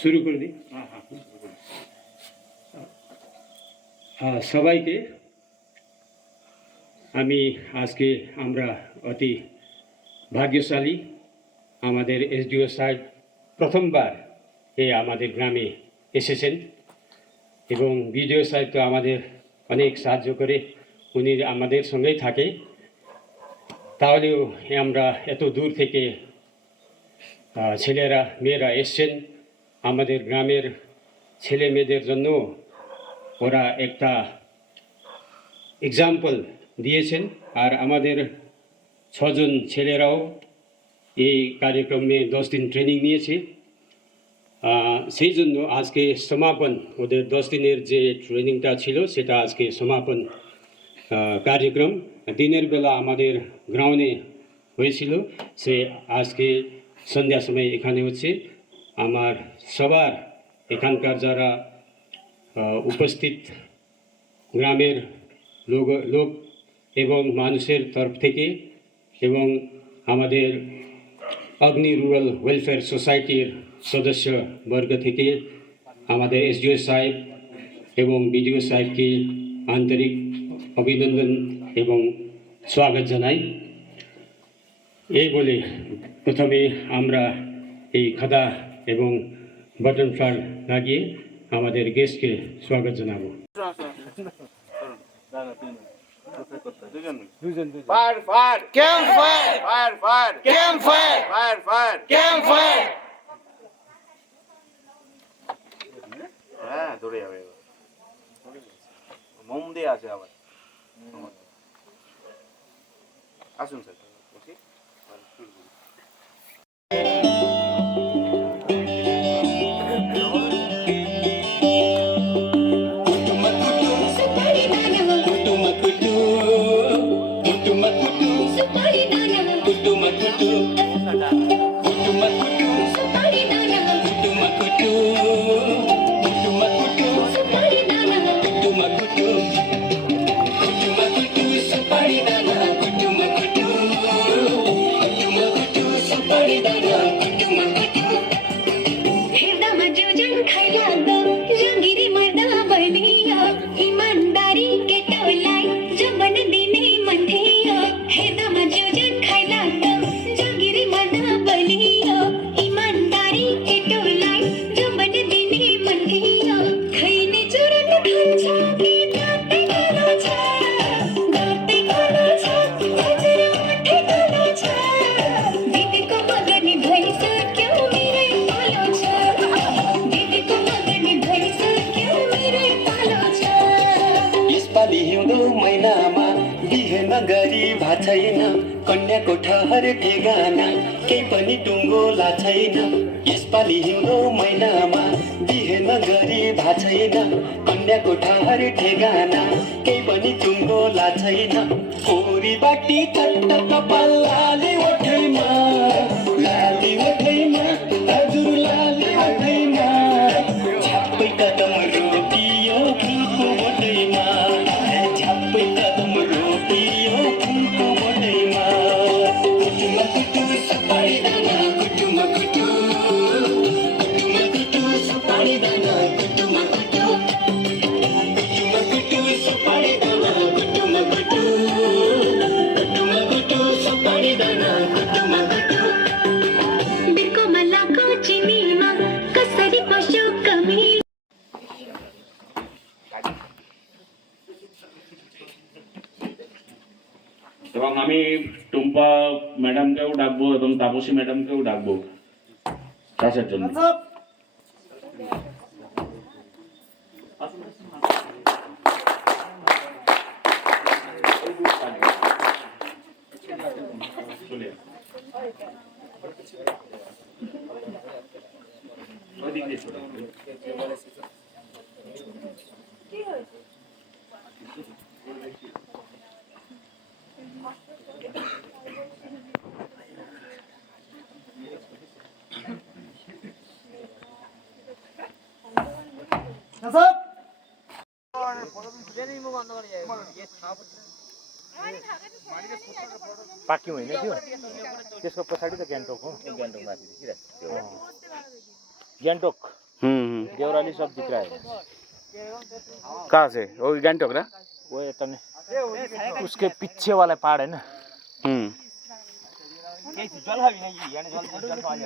শুরু করে দিই। সবাইকে আমি আজকে আমরা অতি ভাগ্যশালী, আমাদের এসডিও সাহেব প্রথমবার আমাদের গ্রামে এসেছেন এবং বিডিও সাহেব তো আমাদের অনেক সাহায্য করে, উনি আমাদের সঙ্গেই থাকে। তাহলেও আমরা এত দূর থেকে ছেলেরা মেয়েরা এসছেন আমাদের গ্রামের ছেলে মেয়েদের জন্য, ওরা একটা এক্সাম্পল দিয়েছেন। আর আমাদের 6জন ছেলেরাও এই কার্যক্রমে 10 দিন ট্রেনিং নিয়েছে। সেই জন্য আজকে সমাপন, ওদের 10 দিনের যে ট্রেনিংটা ছিল সেটা আজকে সমাপন কার্যক্রম দিনের বেলা আমাদের গ্রাউন্ডে হয়েছিল, সে আজকে সন্ধ্যার সময় এখানে হচ্ছে। আমার সবার এখানকার যারা উপস্থিত গ্রামের লোক এবং মানুষের তরফ থেকে এবং আমাদের অগ্নি রুরাল ওয়েলফেয়ার সোসাইটির সদস্যবর্গ থেকে আমাদের এসডিও সাহেব এবং বিডিও সাহেবকে আন্তরিক অভিনন্দন এবং স্বাগত জানাই। এই বলে প্রথমে আমরা এই খাতা এবং বাটন ফ্লাগ লাগিয়ে আমাদের গেস্টকে স্বাগত জানাবো। হ্যাঁ, ধরে যাবে মোম দিয়ে আছে আবার। আসুন স্যার। छैन कन्याको ठहर ठेगाना केही पनि टुङ्गोला छैन। यसपालि हिउँदो महिनामा बिहे नगरी भा छैन कन्याको ठहर ठेगाना केही पनि टुङ्गोला छैन। कोरी बाटी चट्ट कपाल लाली ओठैमा, लाली ओठैमा, हजुर लाली ओठैमा, छाप्पै कदम रोकियो फुलको बोटैमा, छाप्पै कदम रोकियो फुलको बोटैमा। कुटुमा कुटु सुपारी दाना कुटुमा कुटु, कुटुमा कुटु सुपारी दाना कुटुमा कुटु, कुटुमा कुटु सुपारी दाना कुटुमा कुटु, कुटुमा कुटु सुपारी दाना कुटुमा कुटु। बिर्को मलाको चिनीमा कसरी पस्यो कमी। এবং আমি টুম্পা ম্যাডামকেও ডাকবো এবং তাপসী ম্যাডামকেও ডাকবো ক্লাসের জন্য। पाक्यो होइन त्यो त्यसको पछाडि त गान्तोक हो, गान्तोक माथि देखिरहेको गैंगटॉक देवराली सब दिख रहा है। कहाँ से? वो गैंगटॉक ना? वो है तने उसके पीछे वाला पहाड़ है ना। जल है नहीं यानी जल पानी